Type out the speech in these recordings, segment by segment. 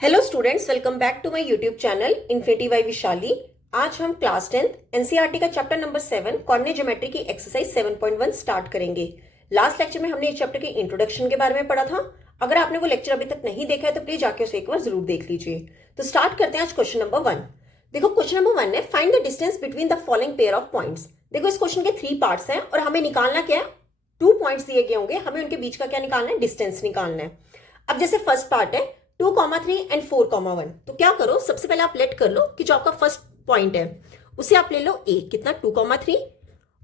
Hello students, welcome back to my YouTube channel infinity by Vishali. आज हम class 10th NCERT का chapter number 7 coordinate geometry की exercise 7.1 start करेंगे। Last lecture में हमने इस चैप्टर के इंट्रोडक्शन के बारे में पढ़ा था। अगर आपने वो लेक्चर अभी तक नहीं देखा है तो प्लीज जाके उसे एक बार जरूर देख लीजिए। तो स्टार्ट करते हैं आज क्वेश्चन नंबर 1। देखो क्वेश्चन नंबर 1 है find the distance between the following pair of points. देखो इस क्वेश्चन के 3 पार्ट्स हैं और हमें निकालना क्या है, 2 पॉइंट्स दिए गए होंगे, हमें उनके बीच का क्या निकालना है, डिस्टेंस निकालना है। अब जैसे फर्स्ट पार्ट है 2,3 एंड 4,1, तो क्या करो, सबसे पहले आप लेट कर लो कि जो आपका फर्स्ट पॉइंट है उसे आप ले लो a कितना 2,3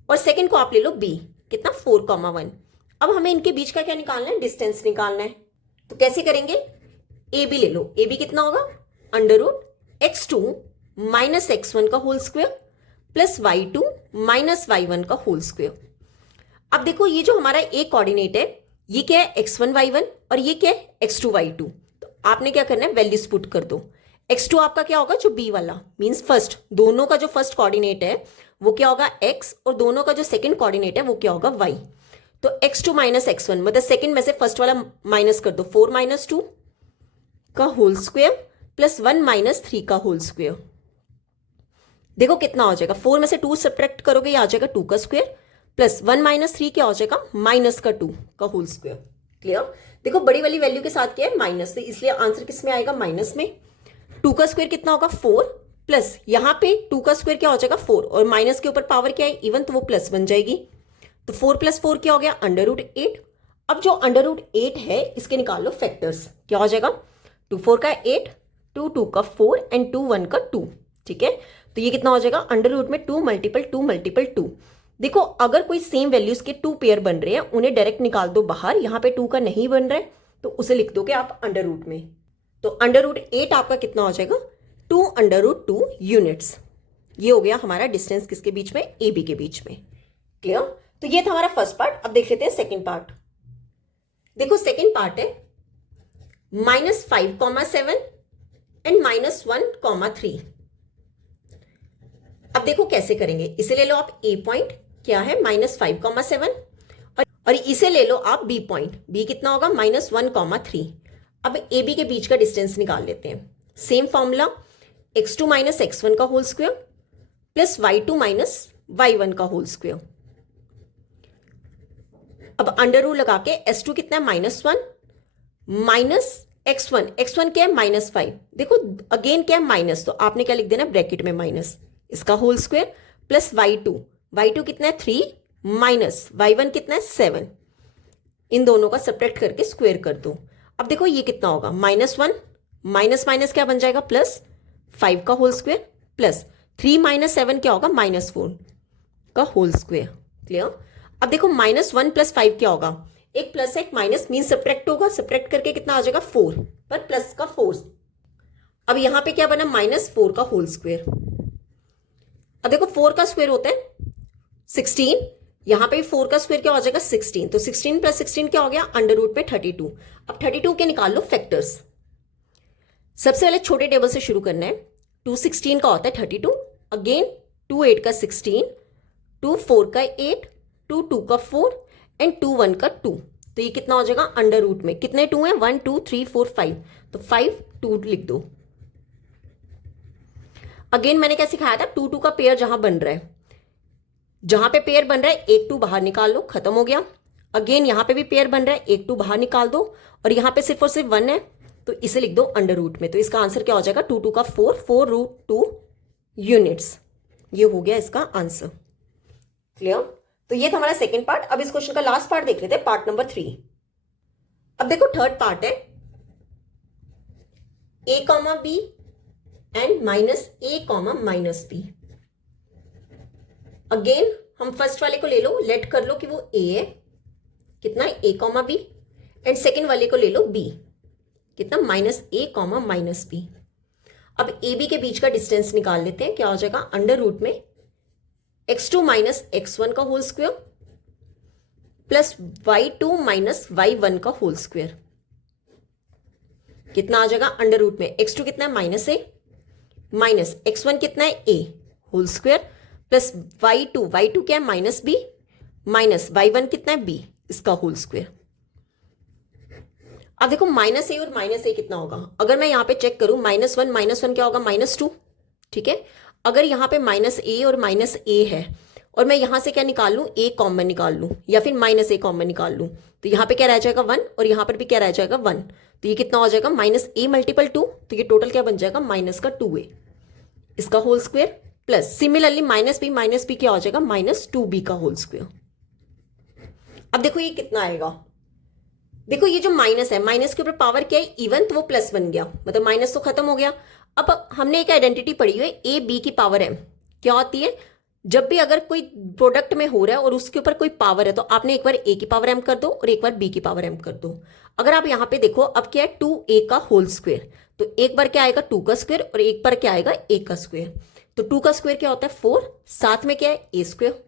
और सेकंड को आप ले लो b कितना 4,1। अब हमें इनके बीच का क्या निकालना है, डिस्टेंस निकालना है। तो कैसे करेंगे, ए बी ले लो, ए बी कितना होगा √x2 माइनस x1 का whole square plus y2 minus y1 का होल स्क्वायर। अब देखो ये जो हमारा ए कोऑर्डिनेट है ये क्या है x1 y1 और ये क्या है x2 y2। तो आपने क्या करना है, वैल्यूज पुट कर दो। x2 आपका क्या होगा, जो b वाला मींस फर्स्ट, दोनों का जो फर्स्ट कोऑर्डिनेट है वो क्या होगा x और दोनों का जो सेकंड कोऑर्डिनेट है वो क्या होगा y। तो x2 माइनस x1 मतलब सेकंड में से फर्स्ट वाला माइनस कर दो, 4 माइनस 2 का होल स्क्वायर प्लस 1 माइनस 3 का होल स्क्वायर। देखो कितना हो जाएगा, 4 में से 2 सब्ट्रैक्ट करोगे ये आ जाएगा 2 का स्क्वायर प्लस 1 माइनस 3 क्या हो जाएगा माइनस का 2 का होल स्क्वायर। क्लियर। देखो बड़ी वाली वैल्यू के साथ क्या है माइनस, तो इसलिए आंसर किस में आएगा, माइनस में। 2 का स्क्वायर कितना होगा 4 प्लस यहाँ पे 2 का स्क्वायर क्या हो जाएगा 4 और माइनस के ऊपर पावर क्या है इवन, तो वो प्लस बन जाएगी। तो 4 प्लस 4 क्या हो गया √8। अब जो √8 है इसके निकाल लो फैक्टर्स, क्या हो जाएगा 2 4 का 8, 2 2 का 4 एंड 2 1 का 2। ठीक है, तो ये कितना हो जाएगा √ में 2 मल्टीपल 2 मल्टीपल 2। देखो अगर कोई सेम वैल्यूज के 2 पेयर बन रहे हैं उन्हें डायरेक्ट निकाल दो बाहर, यहाँ पे 2 का नहीं बन रहा है तो उसे लिख दोगे आप √ में। तो √8 आपका कितना हो जाएगा 2 √2 यूनिट्स। ये हो गया हमारा डिस्टेंस किसके बीच में, ए बी के बीच में। क्लियर। तो ये था हमारा फर्स्ट पार्ट। अब देख लेते हैं सेकेंड पार्ट। देखो सेकेंड पार्ट है -5,7 एंड -1,3। अब देखो कैसे करेंगे, इसे ले लो आप ए पॉइंट क्या है -5,7 और इसे ले लो आप बी पॉइंट, बी कितना होगा -1,3। अब ए बी के बीच का डिस्टेंस निकाल लेते हैं। Same formula x2 minus x1 का whole square plus y2 minus y1 का होल स्क्वायर। अब अंडर रूल लगा के s2 कितना है -1 माइनस x1, x1 क्या है -5। देखो अगेन क्या है माइनस, तो आपने क्या लिख देना ब्रैकेट में माइनस इसका whole square plus y2, y2 कितना है 3 माइनस y1 कितना है 7। इन दोनों का सब्ट्रैक्ट करके स्क्वायर कर दो। अब देखो ये कितना होगा -1 माइनस माइनस क्या बन जाएगा +5 का होल स्क्वायर प्लस 3 माइनस 7 क्या होगा -4 का होल स्क्वायर। क्लियर। अब देखो -1 + 5 क्या होगा, एक प्लस एक माइनस मीन सब्ट्रैक्ट होगा, सब्ट्रैक्ट करके कितना आ जाएगा 4 पर प्लस का 4। अब यहां पे क्या बना -4 का होल स्क्वायर। अब देखो 4 का स्क्वायर होता है 16, यहां पे 4 का स्क्वायर क्या हो जाएगा 16, तो 16 + 16 क्या हो गया √ पे 32। अब 32 के निकाल लो फैक्टर्स। सबसे पहले छोटे टेबल से शुरू करना है। 2 16 का होता है 32, अगेन 2 8 का 16, 2 4 का 8, 2 2 का 4 एंड 2 1 का 2। तो ये कितना हो जाएगा √ में कितने 2 हैं 1 2 3 4 5, तो 5 2 लिख दो। अगेन मैंने क्या सिखाया था, 2 2 का पेयर जहां बन रहा है, जहां पे पेयर बन रहा है 1 2 बाहर निकाल लो, खत्म हो गया। अगेन यहां पे भी पेयर बन रहा है 1 2 बाहर निकाल दो और यहां पे सिर्फ और सिर्फ 1 है तो इसे लिख दो √ में। तो इसका आंसर क्या हो जाएगा 2 2 का 4 4√2 यूनिट्स। ये हो गया इसका आंसर। क्लियर। तो ये था हमारा सेकेंड पार्ट। अब इस क्वेश्चन का लास्ट पार्ट देख लेते हैं, पार्ट नंबर 3। अब देखो थर्ड पार्ट है a, b and -a, -b। Again हम फर्स्ट वाले को ले लो, लेट कर लो कि वो a है कितना a, b एंड सेकेंड वाले को ले लो b कितना -a, -b। अब ए बी के बीच का डिस्टेंस निकाल लेते हैं, क्या हो जाएगा √ में x2 माइनस x1 का whole square plus y2 minus y1 का होल स्क्वायर। कितना आ जाएगा √ में x2 कितना है -a माइनस x1 कितना है a whole square plus y2 क्या है -b माइनस y1 कितना है b इसका होल स्क्वायर। अब देखो माइनस ए और माइनस ए कितना होगा, अगर मैं यहाँ पे चेक करूं माइनस वन क्या होगा, -2, ठीक है। अगर यहाँ पे माइनस ए और माइनस ए है और मैं यहाँ से क्या निकाल लूँ, ए कॉमन निकाल लूँ या फिर माइनस ए कॉमन निकाल लूँ, तो यहाँ पे क्या रह जाएगा 1 और यहाँ पर भी क्या रह जाएगा 1। तो ये कितना हो जाएगा -a × 2, तो ये टोटल क्या बन जाएगा -2a इसका whole square plus similarly -b क्या हो जाएगा -2b का होल स्क्वायर। अब देखो ये कितना आएगा, देखो ये जो माइनस है, माइनस के ऊपर पावर क्या है, इवन, तो वो प्लस बन गया, मतलब माइनस तो खत्म हो गया। अब हमने एक आइडेंटिटी पढ़ी हुई है a b की पावर m, क्या होती है, जब भी अगर कोई प्रोडक्ट में हो रहा है और उसके ऊपर कोई पावर है तो आपने एक बार a की पावर m कर दो और एक बार b की पावर m कर दो। अगर आप यहाँ पे देखो अब क्या है 2a का होल स्क्वायर, तो एक बार क्या आएगा 2 का स्क्वायर और एक बार क्या आएगा a का स्क्वायर। तो 2 का स्क्वायर क्या होता है 4, साथ में क्या है a स्क्वायर,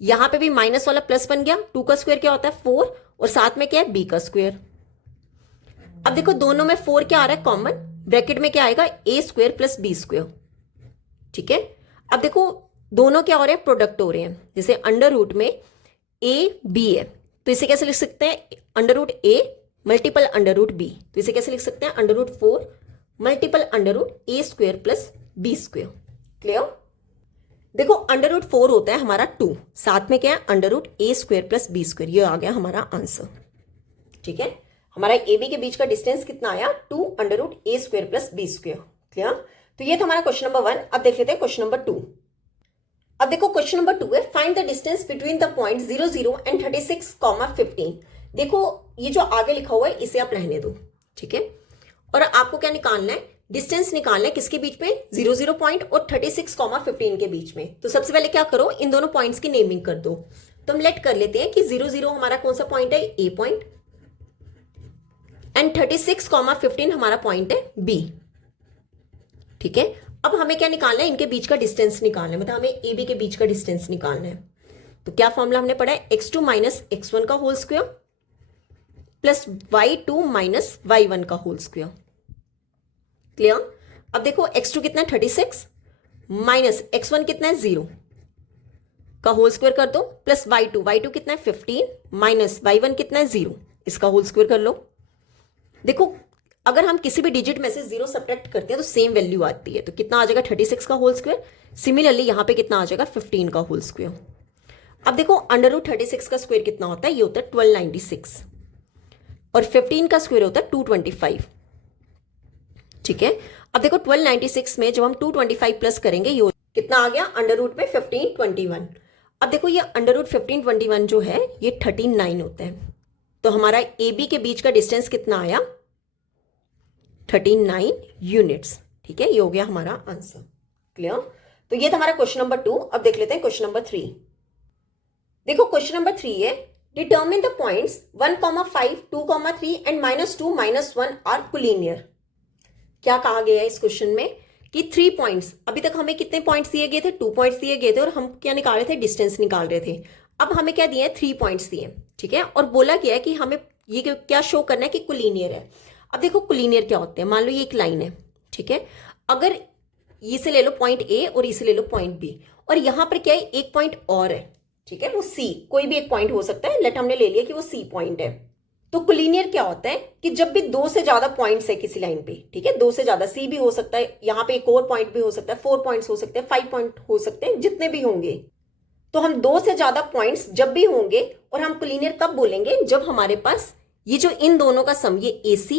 यहां पे भी माइनस वाला प्लस बन गया, 2 का स्क्वायर क्या होता है 4 और साथ में क्या है b का स्क्वायर। अब देखो दोनों में 4 क्या आ रहा है कॉमन, ब्रैकेट में क्या आएगा a square plus b square, ठीक है। अब देखो दोनों क्या हो रहे हैं, प्रोडक्ट हो रहे हैं, जैसे अंडर रूट में a b है तो इसे कैसे लिख सकते हैं, under root a multiple under root b, तो इसे कैसे लिख सकते हैं under root 4 multiple under root a square plus b square. Clear. देखो अंडर रूट 4 होता है हमारा 2, साथ में क्या है under root a square plus b square, ये आ गया हमारा आंसर, ठीक है। हमारा ए बी के बीच का डिस्टेंस कितना आया 2 under root a square plus b square. Clear. तो ये था हमारा क्वेश्चन नंबर 1। अब देख लेते हैं क्वेश्चन नंबर 2। अब देखो क्वेश्चन नंबर 2 है, find the distance between the point 0 0 and 36, 15। देखो ये जो आगे लिखा हुआ है इसे आप रहने दो, ठीक है। और आपको क्या निकालना है, डिस्टेंस निकालना है किसके बीच में, 0 0 पॉइंट और 36, 15 के बीच में। तो सबसे पहले क्या करो, इन दोनों पॉइंट्स की नेमिंग कर दो। तो हम लेट कर लेते हैं कि 0 0 हमारा कौन सा पॉइंट है, ए पॉइंट, एंड 36, 15 हमारा पॉइंट है बी, ठीक है। अब हमें क्या निकालना है, इनके बीच का डिस्टेंस निकालना है, मतलब हमें ए बी के बीच का डिस्टेंस निकालना है। तो क्या फॉर्मूला हमने पढ़ा है, x2 माइनस x1 का whole square plus y2 minus y1 का होल स्क्वायर। क्लियर। अब देखो x2 कितना है 36 माइनस x1 कितना है 0 का होल स्क्वायर कर दो, प्लस y2 कितना है 15 माइनस y1 कितना है 0, इसका होल स्क्वायर कर लो। देखो अगर हम किसी भी डिजिट में से 0 सब्ट्रैक्ट करते हैं तो सेम वैल्यू आती है, तो कितना आ जाएगा 36 का होल स्क्वायर, सिमिलरली यहां पे कितना आ जाएगा 15 का होल स्क्वायर। अब देखो अंडर रूट 36 का स्क्वायर कितना होता है, ये होता है 1296 और 15 का स्क्वायर होता है 225, ठीक है। अब देखो 1296 में जब हम 225 प्लस करेंगे ये कितना आ गया, अंडर रूट में 1521। अब देखो ये अंडर रूट 1521 जो है ये 39 होता है, तो हमारा ए बी के बीच का डिस्टेंस कितना आया 39 यूनिट्स, ठीक है। ये हो गया हमारा आंसर। क्लियर। तो ये था हमारा क्वेश्चन नंबर 2। अब देख लेते हैं क्वेश्चन नंबर 3। देखो क्वेश्चन नंबर 3 है, determine the points 1, 5, 2, 3 and -2, -1 are collinear. क्या कहा गया है इस क्वेश्चन में कि 3 पॉइंट्स, अभी तक हमें कितने पॉइंट्स दिए गए थे, 2 पॉइंट्स दिए गए थे और हम क्या निकाल रहे थे, डिस्टेंस निकाल रहे थे। अब हमें क्या दिया है, 3 पॉइंट्स दिए, ठीक है। और बोला गया है कि हमें ये क्या शो करना है कि कोलिनियर है। अब देखो कोलिनियर क्या होते हैं, मान लो ये एक लाइन है, ठीक है। अगर इसे ले लो पॉइंट ए और इसे ले लो पॉइंट बी, और यहां पर क्या है एक पॉइंट और है, ठीक है, वो सी, कोई भी एक पॉइंट हो सकता है, लेट हमने ले लिया कि वो सी पॉइंट है। तो कोलिनियर क्या होता है कि जब भी 2 से ज्यादा पॉइंट्स है किसी लाइन पे, ठीक है, 2 से ज्यादा, सी भी हो सकता है, यहाँ पे एक और पॉइंट भी हो सकता है, 4 पॉइंट्स हो सकते हैं, 5 पॉइंट हो सकते हैं, जितने भी होंगे। तो हम 2 से ज्यादा पॉइंट्स जब भी होंगे, और हम कोलिनियर कब बोलेंगे, जब हमारे पास ये जो इन दोनों का सम, ये ए सी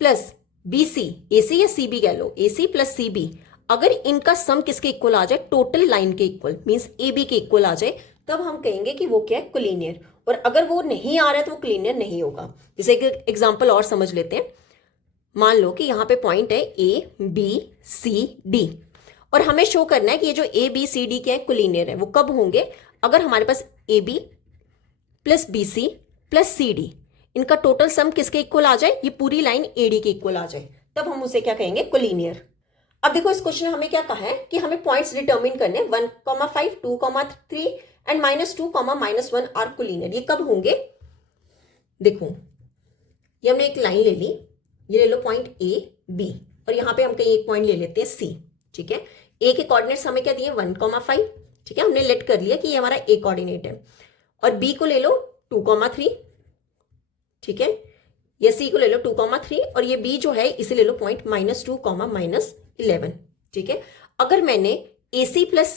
प्लस बी सी, ए सी या सी बी कह लो, ए सी प्लस सी बी, अगर इनका सम किसके इक्वल आ जाए, टोटल लाइन के इक्वल, मींस ए बी के इक्वल आ जाए, तब हम कहेंगे कि वो क्या है, कोलिनियर। और अगर वो नहीं आ रहा है तो वो कोलिनियर नहीं होगा। जैसे एक एग्जांपल और समझ लेते हैं, मान लो कि यहाँ पे पॉइंट है ए बी सी डी, और हमें शो करना है कि ये जो ए बी सी डी क्या है, कोलिनियर है। वो कब होंगे, अगर हमारे पास A B plus B C plus C D, इनका टोटल सम किसके इक्वल आ जाए, ये पूरी लाइन एडी के इक्वल आ जाए, तब हम उसे क्या कहेंगे, कोलिनियर। अब देखो इस क्वेश्चन में हमें क्या कहा है कि हमें पॉइंट्स डिटरमिन करने 1, 5, 2, 3 एंड -2, -1 आर कोलिनियर। ये कब होंगे, देखो ये हमने एक लाइन ले ली, ये ले लो पॉइंट ए बी, और यहाँ पे हम कहीं एक पॉइंट ले लेते हैं सी, ठीक है। ए के कोऑर्डिनेट्स हमें क्या दिए 1, 5, ठीक है, हमने लेट कर लिया कि ये हमारा ए कोऑर्डिनेट है, और बी को ले लो 2, 3, ठीक है, ये सी को ले लो 2,3 और ये बी जो है इसे ले लो पॉइंट -2, -11। ठीक है, अगर मैंने AC प्लस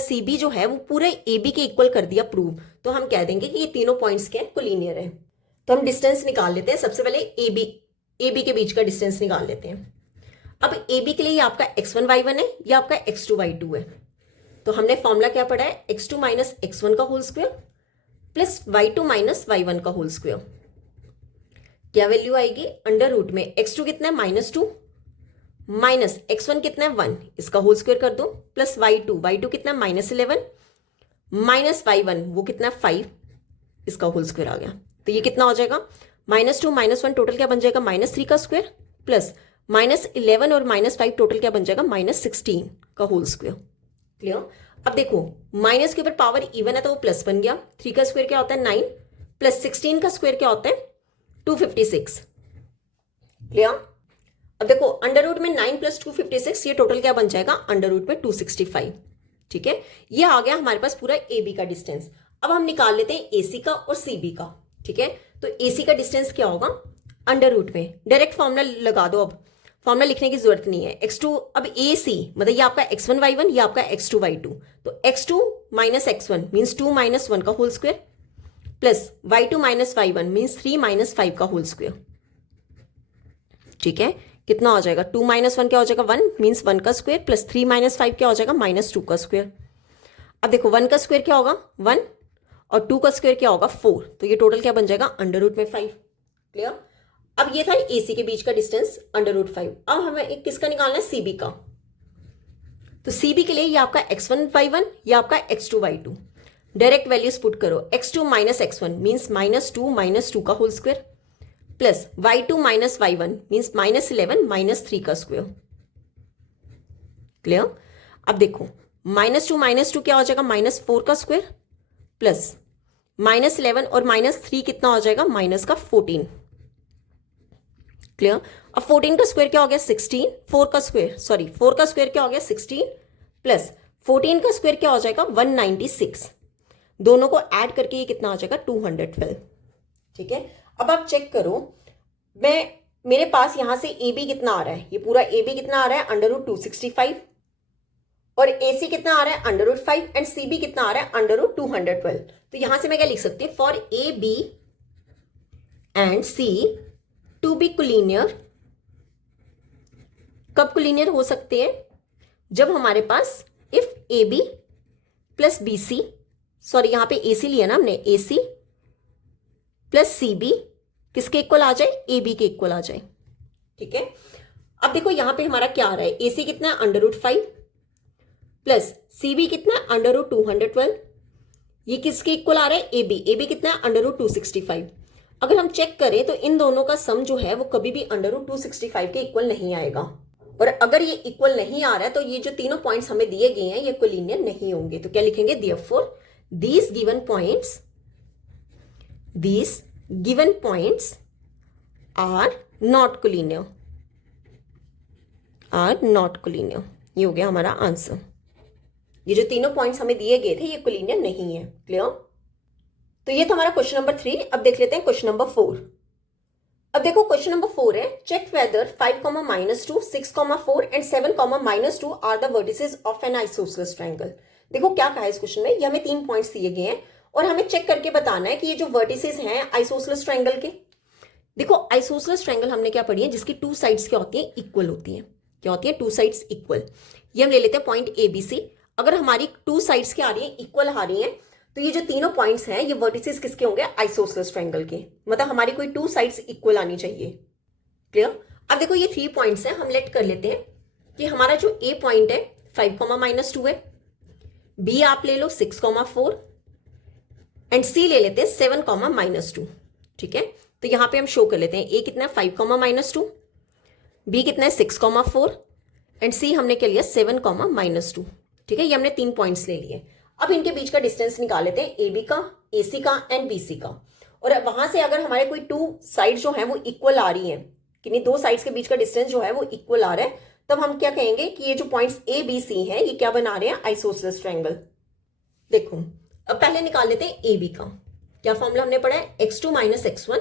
सी बी जो है वो पूरे AB के इक्वल कर दिया प्रूव, तो हम कह देंगे कि ये तीनों पॉइंट्स के कोलिनियर है। तो हम डिस्टेंस निकाल लेते हैं। सबसे पहले AB के बीच का डिस्टेंस निकाल लेते हैं। अब AB के लिए ये आपका x1 y1 है, ये आपका x2 y2 है। तो हमने फॉर्मूला क्या पढ़ा है, x2 माइनस x1 का whole square plus y2 minus y1 का होल स्क्वायर। क्या वैल्यू आएगी, अंडर रूट में x2 कितना है -2 माइनस x1 कितना है 1, इसका होल स्क्वायर कर दो, प्लस y2 कितना है -11 माइनस y1 वो कितना है 5, इसका होल स्क्वायर आ गया। तो ये कितना हो जाएगा, -2 -1 टोटल क्या बन जाएगा -3 का स्क्वायर प्लस -11 और -5 टोटल क्या बन जाएगा -16 का होल स्क्वायर। क्लियर। अब देखो माइनस के ऊपर पावर इवन है तो वो प्लस बन गया। 3 का स्क्वायर क्या होता है 9 प्लस 16 का स्क्वायर क्या होता है 256। क्लियर। अब देखो अंडर रूट में 9 प्लस 256 ये टोटल क्या बन जाएगा अंडर रूट में 265। ठीक है, ये आ गया हमारे पास पूरा AB का डिस्टेंस। अब हम निकाल लेते हैं AC का और CB का। ठीक है, तो AC का डिस्टेंस क्या होगा, अंडर रूट में डायरेक्ट फॉर्मूला लगा दो। अब फॉर्मूला लिखने की जरूरत नहीं है। x2 अब AC मतलब ये आपका x1 y1, ये आपका x2 y2। तो x2 minus x1 means 2 minus 1 का whole square plus y2 minus y1 means 3 minus 5 का होल स्क्वायर। ठीक है, कितना हो जाएगा 2 माइनस 1 क्या हो जाएगा 1 मीन्स 1 का स्क्वायर प्लस 3 माइनस 5 क्या हो जाएगा -2 का स्क्वायर। अब देखो 1 का स्क्वायर क्या होगा 1 और 2 का स्क्वायर क्या होगा 4, तो ये टोटल क्या बन जाएगा अंडर रूट में 5। क्लियर। अब ये था AC के बीच का डिस्टेंस अंडर रूट 5। अब हमें एक किसका निकालना है CB का। तो CB के लिए ये आपका x1 y1, ये आपका x2 y2। Direct values put करो, x2 माइनस x1 मीन्स -2 का whole square plus y2 minus y1 means -11 -3 का स्क्वायर। क्लियर। अब देखो -2 क्या हो जाएगा -4 का स्क्वायर प्लस -11 और -3 कितना हो जाएगा -14। क्लियर। अब 14 का स्क्वायर क्या हो गया 16, 4 का स्क्वायर क्या हो गया 16 प्लस 14 का स्क्वायर क्या हो जाएगा 196। दोनों को ऐड करके ये कितना हो जाएगा 212। ठीक है, अब आप चेक करो, मेरे पास यहां से AB कितना आ रहा है, ये पूरा AB कितना आ रहा है अंडर रूट 265 और AC कितना आ रहा है अंडर रूट 5 एंड CB कितना आ रहा है अंडर रूट 212। तो यहां से मैं क्या लिख सकती हूँ, for AB and C to be collinear. कब कोलिनियर हो सकते हैं, जब हमारे पास if AB plus BC, sorry यहां पे AC लिया ना हमने, AC प्लस CB किसके इक्वल आ जाए AB के इक्वल आ जाए। ठीक है, अब देखो यहां पे हमारा क्या आ रहा है, AC कितना है अंडर रूट 5 प्लस CB कितना है अंडर रूट 212। ये किसके इक्वल आ रहा है AB कितना है अंडर रूट 265। अगर हम चेक करें तो इन दोनों का सम जो है वो कभी भी अंडर रूट 265 के इक्वल नहीं आएगा, और अगर ये इक्वल नहीं आ रहा है तो ये जो तीनों पॉइंट्स हमें दिए गए हैं ये कोलिनियर नहीं होंगे। तो क्या लिखेंगे, therefore these given points are not collinear, ये हो गया हमारा आंसर। ये जो तीनों पॉइंट्स हमें दिए गए थे ये कोलिनियर नहीं है। क्लियर। तो ये था हमारा क्वेश्चन नंबर 3। अब देख लेते हैं क्वेश्चन नंबर 4। अब देखो क्वेश्चन नंबर 4 है, check whether 5, -2, 6, 4 and 7, -2 are the vertices of an isosceles triangle. देखो क्या कहा है इस क्वेश्चन में, ये हमें 3 पॉइंट्स दिए गए हैं और हमें चेक करके बताना है कि ये जो वर्टिसेस हैं आइसोसेलेस ट्रायंगल के। देखो आइसोसेलेस ट्रायंगल हमने क्या पढ़ी है, जिसकी 2 साइड्स क्या होती है इक्वल होती है। क्या होती है 2 साइड्स इक्वल। ये हम ले लेते हैं पॉइंट ABC। अगर हमारी 2 साइड्स क्या आ रही है इक्वल आ रही है, तो ये जो तीनों पॉइंट्स हैं ये वर्टिसेस किसके होंगे आइसोसेलेस ट्रायंगल के, मतलब हमारी कोई 2 साइड्स इक्वल आनी चाहिए। क्लियर। अब देखो ये 3 पॉइंट्स हैं, हम लेट कर लेते हैं कि हमारा जो A पॉइंट है 5, -2 है, B आप ले लो 6, 4 एंड C ले लेते हैं 7, -2। ठीक है, तो यहां पे हम शो कर लेते हैं A कितना है 5, -2, B कितना है 6, 4 एंड C हमने क्या लिया 7, -2। ठीक है, ये हमने 3 पॉइंट्स ले लिए। अब इनके बीच का डिस्टेंस निकाल लेते हैं, AB का, AC का एंड BC का। और वहां से अगर हमारे कोई 2 साइड जो है वो इक्वल आ रही हैं, कि 2 साइड्स के बीच का डिस्टेंस जो है वो इक्वल आ रहा है, तब हम क्या कहेंगे कि ये जो पॉइंट्स ABC हैं ये क्या बना रहे हैं आइसोसेलेस ट्रायंगल। देखो अब पहले निकाल लेते हैं AB का। क्या फॉर्मूला हमने पढ़ा है, x2 - x1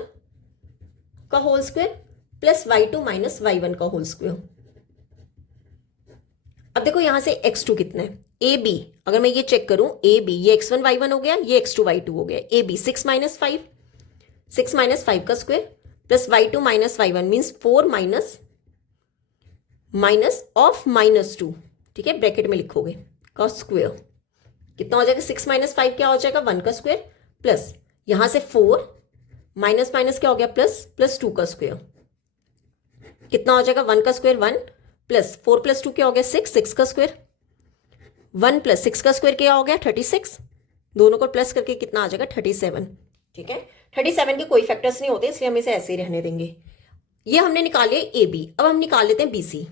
का whole square plus y2 minus y1 का होल स्क्वायर। अब देखो यहां से x2 कितना है, ए बी, अगर मैं ये चेक करूं ए बी, ये x1 y1 हो गया, ये x2 y2 हो गया, ए बी 6 माइनस 5, 6 माइनस 5 का square plus y2 minus y1 means 4 minus minus of minus 2, ठीक है, ब्रैकेट में लिखोगे का स्क्वायर कितना हो जाएगा, 6 माइनस 5 क्या हो जाएगा 1 का स्क्वायर प्लस यहां से 4 माइनस माइनस क्या हो गया प्लस, प्लस 2 का स्क्वायर कितना हो जाएगा 1 का स्क्वायर 1 प्लस 4 प्लस 2 क्या हो गया 6, 6 का स्क्वायर 1 प्लस 6 का स्क्वायर क्या हो गया 36, दोनों को प्लस करके कितना आ जाएगा 37, ठीक है। 37 के कोई फैक्टर्स नहीं होते इसलिए हम इसे ऐसे ही रहने देंगे। ये हमने निकाले ए बी, अब हम निकाल लेते हैं बी सी,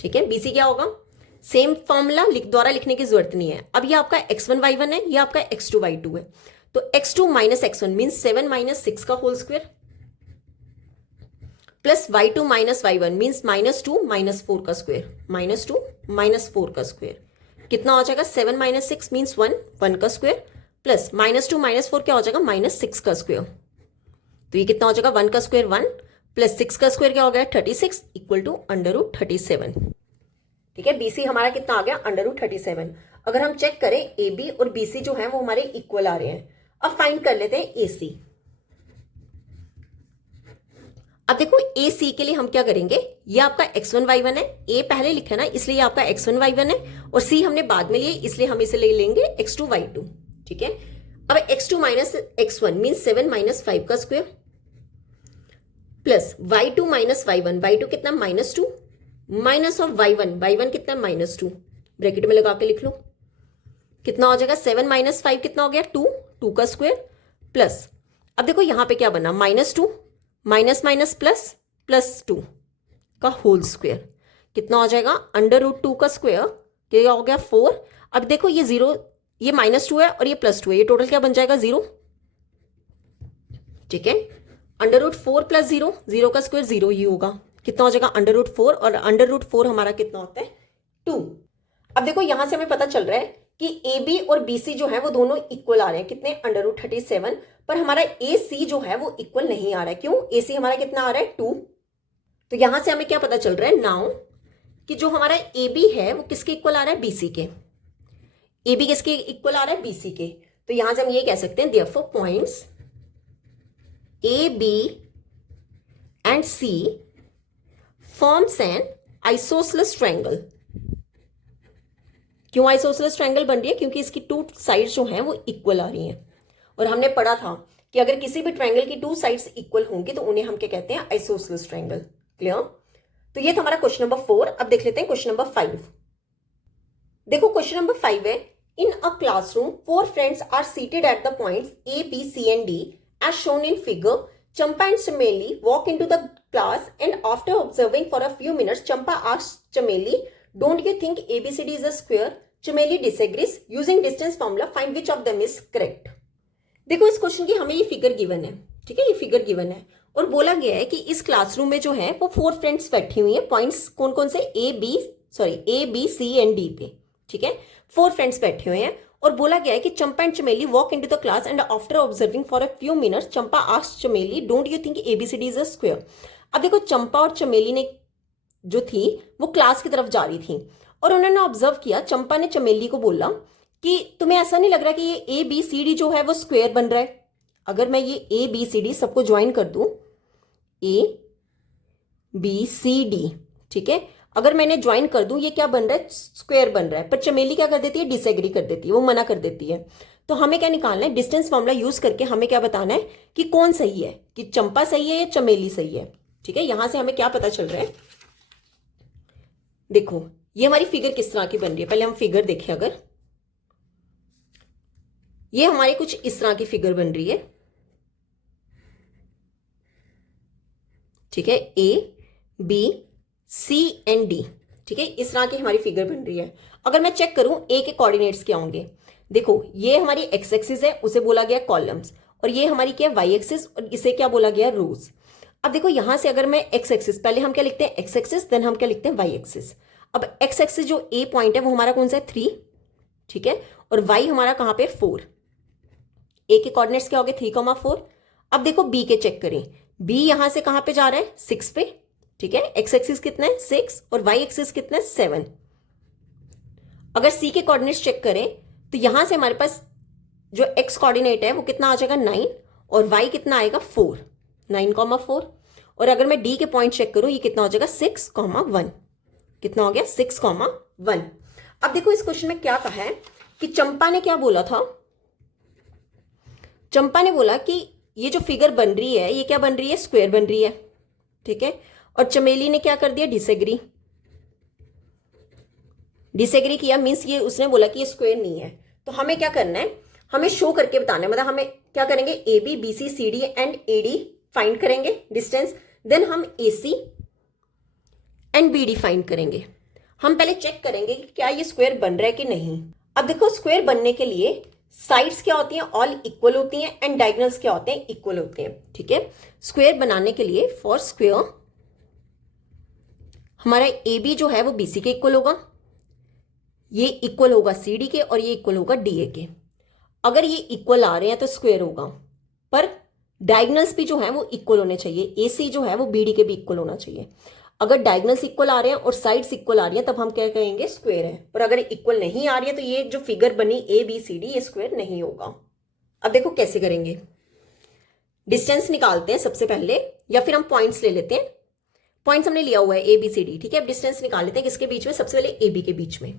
ठीक है। बी सी क्या होगा, सेम फॉर्मूला द्वारा लिखने की जरूरत नहीं है। अब ये आपका x1 y1 है, ये आपका x2 y2 है, तो x2 minus x1 means 7 minus 6 का whole square plus y2 minus y1 means minus 2 minus 4 का स्क्वायर, माइनस 2 माइनस 4 का स्क्वायर कितना हो जाएगा 7 माइनस 6 मीन्स 1, 1 का स्क्वायर प्लस माइनस 2 माइनस 4 क्या हो जाएगा माइनस 6 का स्क्वायर, तो ये कितना हो जाएगा 1 का स्क्वायर 1 प्लस 6 का स्क्वायर क्या हो गया 36 इक्वल टू √37, ठीक है। बीसी हमारा कितना आ गया √37। अगर हम चेक करें ए बी और बीसी जो है वो हमारे इक्वल आ रहे हैं। अब फाइंड कर लेते हैं ए सी। अब देखो ए सी के लिए हम क्या करेंगे, ये आपका x1 y1 है, ए पहले लिखा ना इसलिए आपका x1 y1 है और सी हमने बाद में लिए इसलिए हम इसे ले लेंगे x2 y2, ठीक है। अब x2 minus x1 mean 7 minus 5 का square plus y2 minus y1, y2 कितना minus 2 minus of y1, y1 कितना माइनस 2, ब्रैकेट में लगा के लिख लो कितना हो जाएगा 7 माइनस 5 कितना हो गया 2, 2 का स्क्वायर प्लस अब देखो यहां पे क्या बना minus 2 minus minus plus plus 2 का होल स्क्वायर कितना हो जाएगा √2 का स्क्वायर क्या हो गया 4। अब देखो ये 0, ये माइनस 2 है और ये प्लस 2 है, ये टोटल क्या बन जाएगा 0, ठीक है। √4 प्लस 0, 0 का स्क्वायर 0 ही होगा, कितना हो जाएगा √4 और √4 हमारा कितना होता है 2। अब देखो यहां से हमें पता चल रहा है कि ए बी और बी सी जो है वो दोनों इक्वल आ रहे हैं, कितने √37, पर हमारा ए सी जो है वो इक्वल नहीं आ रहा है, क्यों, ए सी हमारा कितना आ रहा है 2। तो यहां से हमें क्या पता चल रहा है नाउ कि जो हमारा ए बी है वो किसके इक्वल आ रहा है बी सी के, ए बी किसके इक्वल आ रहा है बी सी के। तो यहां से हम ये कह सकते हैं therefore points A B and C forms an isosceles triangle. क्यों आइसोसेलेस ट्रायंगल बन रही है, क्योंकि इसकी 2 साइड्स जो हैं वो इक्वल आ रही हैं और हमने पढ़ा था कि अगर किसी भी ट्रायंगल की 2 साइड्स इक्वल होंगी तो उन्हें हम क्या कहते हैं आइसोसेलेस ट्रायंगल। क्लियर। तो ये था हमारा क्वेश्चन नंबर 4। अब देख लेते हैं क्वेश्चन नंबर 5। देखो क्वेश्चन नंबर 5 है, in a classroom 4 friends are seated at the points A, B, C and D as shown in figure. Champa and Chameli walk into the class and after observing for a few minutes, Champa asks Chameli, "Don't you think ABCD is a square?" Chameli disagrees. Using distance formula, find which of them is correct. देखो इस question की हमें ये figure given है, ठीक है, ये figure given है और बोला गया है कि इस क्लासरूम में जो है वो 4 फ्रेंड्स बैठी हुई हैं, पॉइंट्स कौन कौन से A, B, C and D पे, ठीक है, 4 फ्रेंड्स बैठे हुए हैं और बोला गया है कि Champa and Chameli walk into the class and after observing for a few minutes Champa asked Chameli, "don't you think ABCD is a square?" अब देखो चंपा और चमेली ने जो थी वो क्लास की तरफ जा रही थी और उन्होंने ऑब्जर्व किया, चंपा ने चमेली को बोला कि तुम्हें ऐसा नहीं लग रहा कि ये ABCD जो है वो स्क्वायर बन रहा है? अगर मैं ये ABCD सबको ज्वाइन कर दूं, ABCD, ठीक है, अगर मैंने ज्वाइन कर दूं ये क्या बन रहा है स्क्वायर बन रहा है, पर चमेली क्या कर देती है डिसएग्री कर देती है, वो मना कर देती है। तो हमें क्या निकालना है, डिस्टेंस फॉर्मूला यूज करके हमें क्या बताना है कि कौन सही है, कि चंपा सही है या चमेली सही है, ठीक है। यहां से हमें क्या पता चल रहा है, देखो ये हमारी फिगर किस तरह की बन रही है, पहले हम फिगर देखें। अगर ये हमारी कुछ इस तरह की फिगर बन रही है, ठीक है, ABCD, ठीक है, इस तरह की हमारी फिगर बन रही है। अगर मैं चेक करूं ए के कोऑर्डिनेट्स क्या होंगे, देखो ये हमारी एक्स एक्सिस है, उसे बोला गया कॉलम्स, और ये हमारी क्या है वाई एक्सिस, और इसे क्या बोला गया रोज। अब देखो यहां से अगर मैं एक्स एक्सिस, पहले हम क्या लिखते हैं एक्स एक्सिस, देन हम क्या लिखते हैं वाई एक्सिस। अब एक्स एक्सिस जो ए पॉइंट है वो हमारा कौन सा है 3, ठीक है, और वाई हमारा कहां पे 4। ए के कोऑर्डिनेट्स क्या हो गए 3, 4। अब देखो बी के चेक करें, बी यहां से कहां पे जा रहा है 6 पे, ठीक है। एक्स एक्सिस कितना है 6 और वाई एक्सिस कितना है 7। अगर सी के कोऑर्डिनेट्स चेक करें तो यहां से हमारे पास जो एक्स कोऑर्डिनेट है वो कितना आ जाएगा 9 और वाई कितना आएगा 4, 9,4। और अगर मैं डी के पॉइंट चेक करूं ये कितना हो जाएगा 6,1। कितना हो गया 6,1। अब देखो इस क्वेश्चन में क्या कहा है कि चंपा ने क्या बोला था, चंपा ने बोला कि ये जो फिगर बन रही है ये क्या बन रही है, स्क्वायर बन रही है, ठीक है। और चमेली ने क्या कर दिया, डिसएग्री। डिसएग्री किया मींस ये उसने बोला कि ये स्क्वायर नहीं है। तो हमें क्या करना है, हमें शो करके बताना है, मतलब हमें क्या करेंगे, A B B C C D and A D find करेंगे डिस्टेंस, देन हम A C and B D find करेंगे। हम पहले चेक करेंगे कि क्या ये स्क्वायर बन रहा है कि नहीं। अब देखो स्क्वायर बनने के लिए साइड्स क्या होती हैं, ऑल इक्वल होती हैं एंड डायगोनल्स क्या होते हैं, इक्वल होते हैं, ठीक है। स्क्वायर बनाने के लिए फॉर स्क्वायर हमारा ए बी जो है वो बी सी के इक्वल होगा, ये इक्वल होगा सी डी के और ये इक्वल होगा डी ए के। अगर ये इक्वल आ रहे हैं तो स्क्वायर होगा, पर डायगोनल्स भी जो है वो इक्वल होने चाहिए, ए सी जो है वो बी डी के भी इक्वल होना चाहिए। अगर डायगोनल्स इक्वल आ रहे हैं और साइड्स इक्वल आ रही हैं तब हम क्या कहेंगे, स्क्वायर है। पर अगर इक्वल नहीं आ रही है तो ये जो फिगर बनी ए बी सी डी ये स्क्वायर नहीं होगा। अब देखो कैसे करेंगे, डिस्टेंस निकालते हैं सबसे पहले, या फिर हम पॉइंट्स ले लेते हैं। पॉइंट्स हमने लिया हुआ है ए बी सी डी, ठीक है। अब डिस्टेंस निकाल लेते हैं किसके बीच में, सबसे पहले ए बी के बीच में,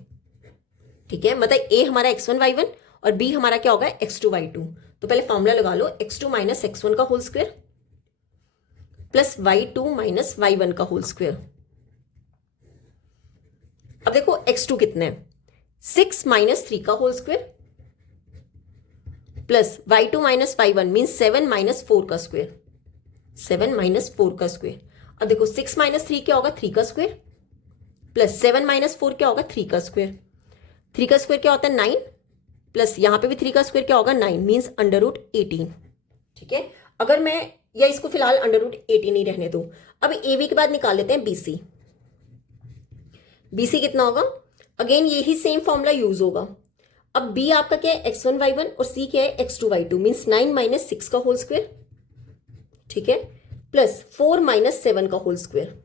ठीक है। मतलब ए हमारा x1 y1 और b हमारा क्या होगा x2 y2। तो पहले फॉर्मूला लगा लो, x2 माइनस x1 का whole square plus y2 minus y1 का होल स्क्वायर। अब देखो x2 कितना है, 6 माइनस 3 का whole square plus y2 minus y1 mean 7 minus 4 का स्क्वायर, 7 माइनस 4 का स्क्वायर। अब देखो 6 माइनस 3 क्या होगा, 3 का स्क्वायर प्लस 7 माइनस 4 क्या होगा, 3 का स्क्वायर। 3 का स्क्वायर क्या होता है 9, प्लस यहां पे भी 3 का स्क्वायर क्या होगा 9 मीन्स √18, ठीक है। अगर मैं या इसको फिलहाल √18 ही रहने दो। अब ए बी के बाद निकाल लेते हैं बी सी। बी सी कितना होगा, अगेन यही सेम फॉर्मूला यूज होगा। अब बी आपका क्या है x1 y1 और सी क्या है x2 y2 मीन्स 9 माइनस 6 का होल स्क्वायर, ठीक है, प्लस 4 माइनस 7 का होल स्क्वायर,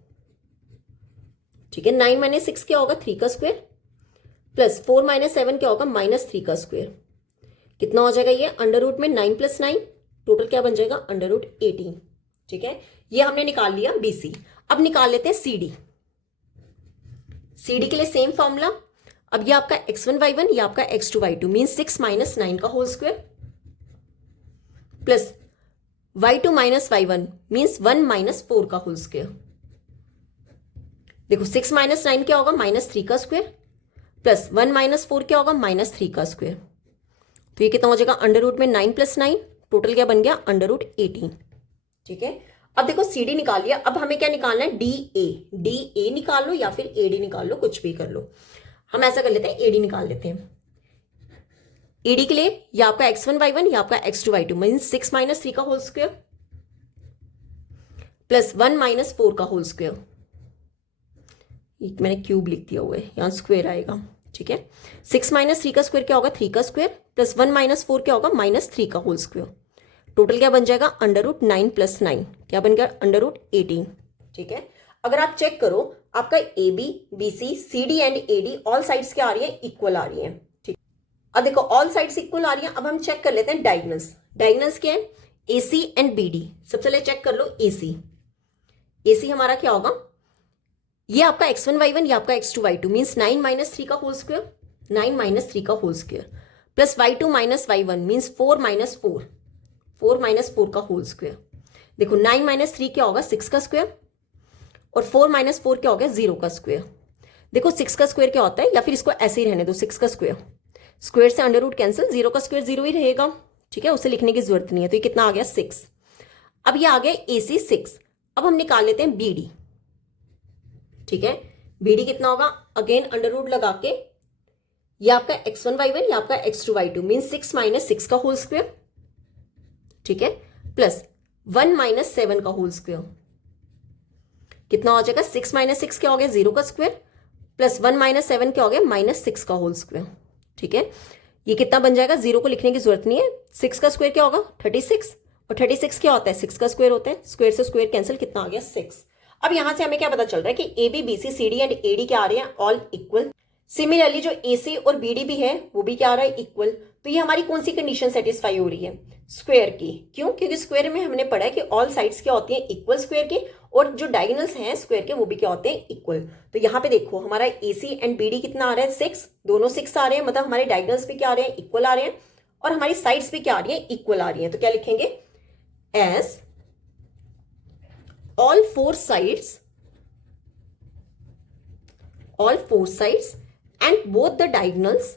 ठीक है। 9 माइनस 6 क्या होगा 3 का स्क्वायर प्लस 4 माइनस 7 क्या होगा -3 का स्क्वायर। कितना हो जाएगा ये, अंडर रूट में 9 + 9 टोटल क्या बन जाएगा √18, ठीक है। ये हमने निकाल लिया बी सी। अब निकाल लेते हैं सी डी। सी डी के लिए सेम फॉर्मूला। अब ये आपका x1 y1 ये आपका x2 y2 मीन 6 माइनस 9 का whole square plus y2 minus y1 means 1 minus 4 का होल स्क्वायर। देखो 6 माइनस 9 क्या होगा -3 का स्क्वायर प्लस 1 माइनस 4 क्या होगा -3 का स्क्वायर। तो ये कितना हो जाएगा अंडर रूट में 9 + 9 टोटल क्या बन गया √18, ठीक है। अब देखो सी डी निकाल लिया। अब हमें क्या निकालना है, डी ए निकाल लो या फिर ए डी निकाल लो, कुछ भी कर लो। हम ऐसा कर लेते हैं ए डी निकाल लेते हैं। ए डी के लिए ये आपका x1 y1 ये आपका x2 y2 मीन्स 6 माइनस 3 का होल स्क्वायर प्लस 1 माइनस 4 का होल स्क्वायर। मैंने क्यूब लिख दिया हुआ है, यहाँ स्क्वायर आएगा, ठीक है। 6 माइनस 3 का स्क्वायर क्या होगा 3 का स्क्वायर प्लस 1 माइनस 4 क्या होगा -3 का होल स्क्वायर। टोटल क्या बन जाएगा √9 + 9 क्या बन गया √18, ठीक है। अगर आप चेक करो आपका A B B C C D and A D all sides क्या आ रही है, इक्वल आ रही है, ठीक। अब देखो ऑल साइड्स इक्वल आ रही है। अब हम चेक कर लेते हैं डायगोनल्स। डायगोनल्स क्या है, ए सी एंड बी डी। सबसे पहले चेक कर लो ए सी। ए सी हमारा क्या होगा, ये आपका x1 y1 ये आपका x2 y2 मीन्स 9 माइनस 3 का होल स्क्वायर, 9 माइनस 3 का whole square plus y2 minus y1 means 4 minus 4 का होल स्क्वायर। देखो 9 माइनस 3 क्या होगा 6 का स्क्वायर और 4 माइनस 4 क्या हो गया 0 का स्क्वायर। देखो 6 का स्क्वायर क्या होता है, या फिर इसको ऐसे ही रहने दो 6 का स्क्वायर, स्क्वायर से अंडर रूट कैंसिल, 0 का स्क्वायर 0 ही रहेगा, ठीक है, उसे लिखने की जरूरत नहीं है। तो ये कितना आ गया 6। अब ये आ गया ए सी 6। अब हम निकाल लेते हैं बी डी, ठीक है। बी डी कितना होगा, अगेन अंडर रूट लगा के ये आपका x1 y1 ये आपका x2 y2 मीन 6 माइनस 6 का होल स्क्वायर, ठीक है, प्लस 1 माइनस 7 का होल स्क्वायर। कितना हो जाएगा 6 माइनस 6 क्या हो गया 0 का स्क्वायर प्लस 1 माइनस 7 क्या हो गया -6 का होल स्क्वायर, ठीक है। ये कितना बन जाएगा, 0 को लिखने की जरूरत नहीं है, 6 का स्क्वायर क्या होगा 36 और 36 क्या होता है, 6 का स्क्वायर होता है, स्क्वायर से स्क्वायर कैंसिल, कितना आ गया 6। अब यहां से हमें क्या पता चल रहा है कि A B B C C D and A D क्या आ रहे हैं, ऑल इक्वल। सिमिलरली जो ए सी और बी डी भी है वो भी क्या आ रहा है, इक्वल। तो ये हमारी कौन सी कंडीशन सेटिस्फाई हो रही है, स्क्वायर की। क्यों, क्योंकि स्क्वायर में हमने पढ़ा है कि ऑल साइड्स क्या होती हैं, इक्वल स्क्वायर के, और जो डायगोनल्स हैं स्क्वायर के वो भी क्या होते हैं, इक्वल। तो यहाँ पे देखो हमारा ए सी एंड बी डी कितना आ रहा है, 6, दोनों 6 आ रहे हैं, मतलब हमारे डायगोनल्स भी क्या आ रहे हैं, इक्वल आ रहे हैं, और हमारी साइड्स भी क्या आ रही है, इक्वल आ रही है। तो क्या लिखेंगे, as all four sides and both the diagonals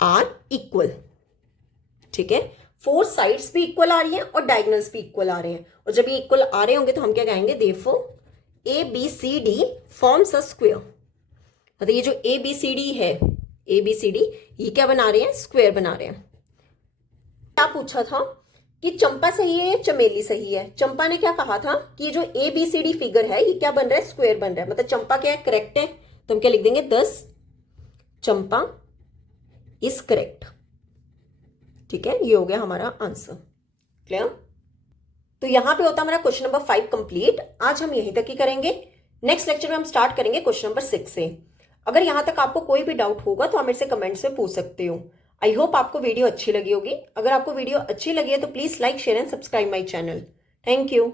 are equal। ठीक है, 4 साइड्स भी इक्वल आ रही हैं और डायगोनल्स भी इक्वल आ रहे हैं, और जब ये इक्वल आ रहे होंगे तो हम क्या कहेंगे, therefore A B C D forms a square. मतलब ये जो ए बी सी डी है, ए बी सी डी, ये क्या बना रहे हैं, स्क्वायर बना रहे हैं। क्या पूछा था कि चंपा सही है या चमेली सही है। चंपा ने क्या कहा था कि ये जो A B C D figure है ये क्या बन रहा है, स्क्वायर बन रहा है, मतलब चंपा क्या है, करेक्ट है। तो हम क्या लिख देंगे, 10 चंपा इज करेक्ट। ठीक है, ये हो गया हमारा आंसर। क्लियर। तो यहां पे होता हमारा क्वेश्चन नंबर 5 कंप्लीट। आज हम यहीं तक ही करेंगे। नेक्स्ट लेक्चर में हम स्टार्ट करेंगे क्वेश्चन नंबर 6 से। अगर यहां तक आपको कोई भी डाउट होगा तो आप मेरे से कमेंट्स में पूछ सकते हो। आई होप आपको वीडियो अच्छी लगी होगी। अगर आपको वीडियो अच्छी लगी है तो please like, share and subscribe my channel. Thank you.